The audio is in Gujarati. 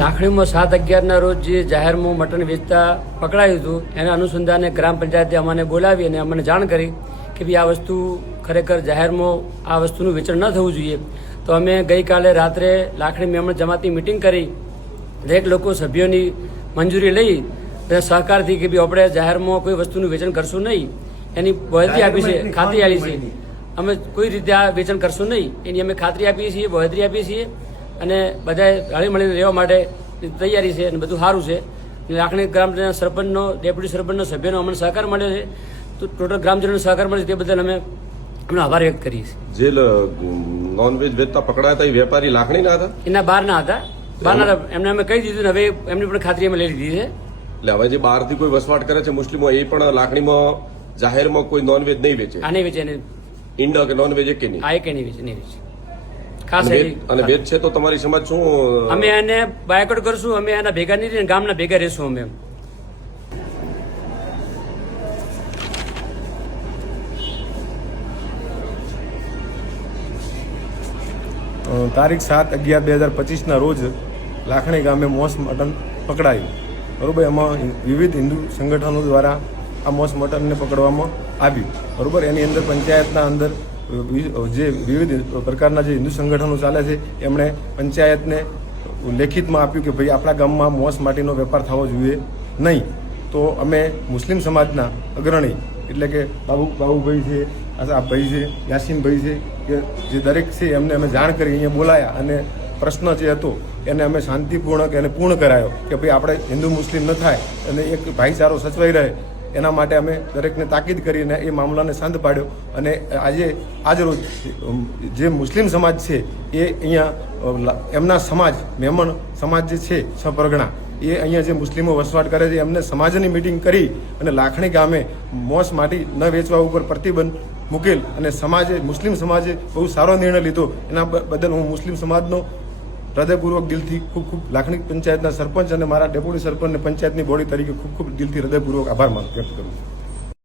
લાખણીમાં 7/11ના રોજ જે જાહેરમાં મટન વેચતા પકડાયું હતું એના અનુસંધાને ગ્રામ પંચાયતે અમને બોલાવી અને અમને જાણ કરી કે ભાઈ આ વસ્તુ ખરેખર જાહેરમાં આ વસ્તુનું વેચાણ ન થવું જોઈએ. તો અમે ગઈકાલે રાત્રે લાખણી મેમણ જમાતની મિટિંગ કરી દરેક લોકો સભ્યોની મંજૂરી લઈ અને સહકારથી કે ભાઈ આપણે જાહેરમાં કોઈ વસ્તુનું વેચાણ કરશું નહીં, એની બાંહેધરી આપી છે, ખાતરી આપી છે. અમે કોઈ રીતે આ વેચાણ કરશું નહીં એની અમે ખાતરી આપીએ છીએ, બાંહેધરી આપીએ છીએ અને બધાએ હળી મળીને રહેવા માટે તૈયારી છે અને બધું સારું છે. લાખણી ગ્રામ સરપંચનો, ડેપ્યુટી સરપંચનો, સભ્યનો અમને સહકાર મળ્યો છે. તો ટોટલ ગ્રામજનોનો સહકાર મળ્યો તે બદલ અમે એમનો આભાર વ્યક્ત કરીએ છીએ. જે નોનવેજ વેચતા પકડાયા હતા એ વેપારી લાખણીના હતા? એના બહારના હતા. એમને અમે કહી દીધું ને હવે એમની પણ ખાતરી અમે લઈ લીધી છે. એટલે હવે જે બહારથી કોઈ વસવાટ કરે છે મુસ્લિમો એ પણ લાખણીમાં જાહેરમાં કોઈ નોનવેજ નહીં વેચે? આ નહીં વેચે. ઈંડા કે નોનવેજ એક નહીં? આ એક નહીં વેચે, નહીં વેચે. ખાસ અને વેચ છે તો તમારી સમાજ શું? અમે એને બાયકોટ કરશું. અમે એના ભેગા નહીં રહીને ગામના ભેગા રહેશું. અમે તારીખ 7/11/2025ના રોજ લાખણી ગામે મોસ મટન પકડાયું. બરોબર. એમાં વિવિધ હિન્દુ સંગઠનો દ્વારા આ મોસ મટનને પકડવામાં આવ્યું. બરોબર. એની અંદર પંચાયતના અંદર જે વિવિધ પ્રકારના જે હિન્દુ સંગઠનો ચાલે છે એમણે પંચાયતને લેખિતમાં આપ્યું કે ભાઈ આપણા ગામમાં મોસ માટીનો વેપાર થવો જોઈએ નહીં. તો અમે મુસ્લિમ સમાજના અગ્રણી એટલે કે બાબુભાઈ છે, આસાફભાઈ છે, યાસીનભાઈ છે, કે જે દરેક છે એમને અમે જાણ કરી અહીંયા બોલાયા અને પ્રશ્ન જે હતો એને અમે શાંતિપૂર્ણક એને પૂર્ણ કરાયો કે ભાઈ આપણે હિન્દુ મુસ્લિમ ન થાય અને એક ભાઈચારો સચવાઈ રહે એના માટે અમે દરેકને તાકીદ કરીને એ મામલાને શાંત પાડ્યો. અને આજરોજ જે મુસ્લિમ સમાજ છે એ અહીંયા એમના સમાજ મેમણ સમાજ જે છે સપરગણા એ અહીંયા જે મુસ્લિમો વસવાટ કરે છે એમને સમાજની મિટિંગ કરી અને લાખણી ગામે મોસ માટી ન વેચવા ઉપર પ્રતિબંધ મૂકેલ અને મુસ્લિમ સમાજે બહુ સારો નિર્ણય લીધો. એના બદલ હું મુસ્લિમ સમાજનો હૃદયપૂર્વક દિલથી ખૂબ ખૂબ લાખણી પંચાયતના સરપંચ અને મારા ડેપ્યુટી સરપંચ અને પંચાયતની બોડી તરીકે ખૂબ ખૂબ દિલથી હૃદયપૂર્વક આભાર વ્યક્ત કરું છું.